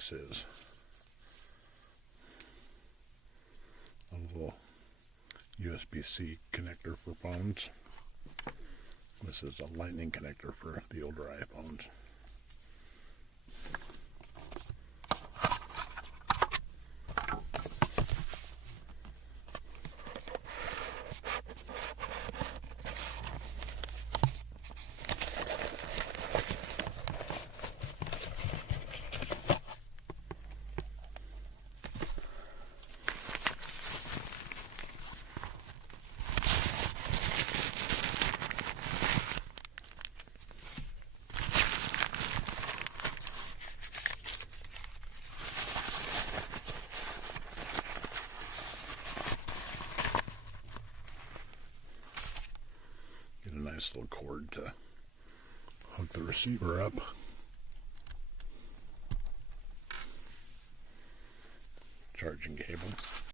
this is. A little USB-C connector for phones. This is a lightning connector for the older iPhones. Get a nice little cord to hook the receiver up. Charging cable.